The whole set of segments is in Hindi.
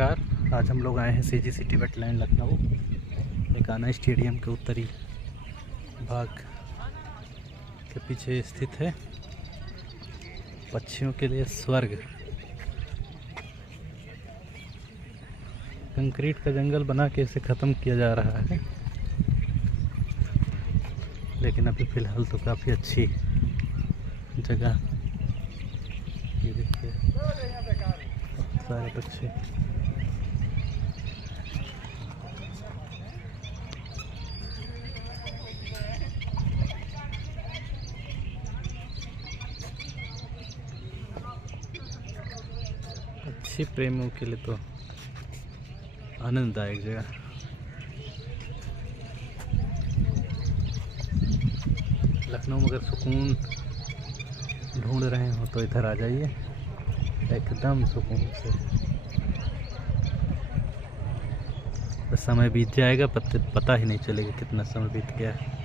नमस्कार। आज हम लोग आए हैं CG city wetland Lucknow. Ekana stadium के उत्तरी भाग के पीछे स्थित है पक्षियों के लिए स्वर्ग। कंक्रीट का जंगल बना के इसे ख़त्म किया जा रहा है, लेकिन अभी फ़िलहाल तो काफ़ी अच्छी जगह। ये देखिए सारे पक्षी। पक्षी प्रेमियों के लिए तो आनंददायक जगह। लखनऊ में अगर सुकून ढूंढ रहे हो तो इधर आ जाइए, एकदम सुकून से। बस समय बीत जाएगा, पता ही नहीं चलेगा कितना समय बीत गया है।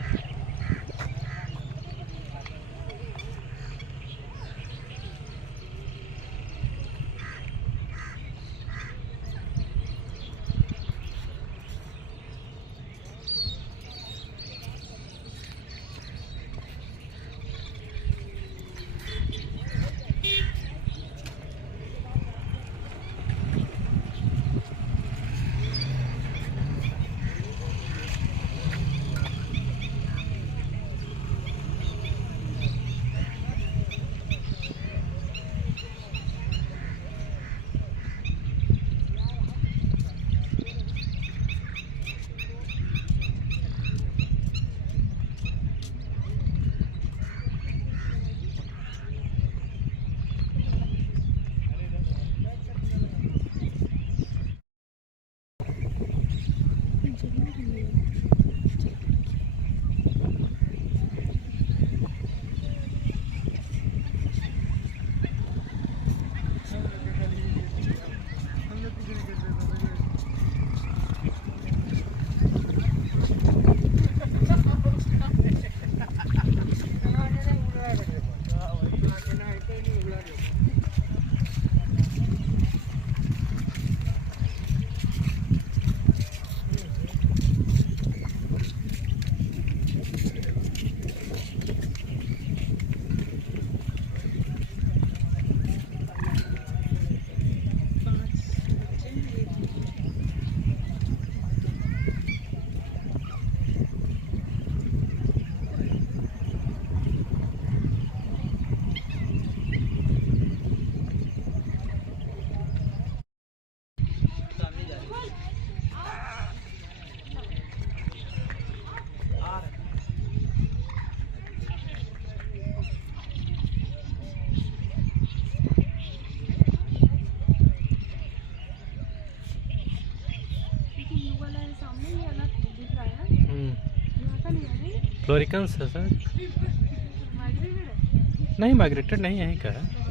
फ्लोरिकन्स है सर। नहीं, माइग्रेटेड नहीं, यहीं का है।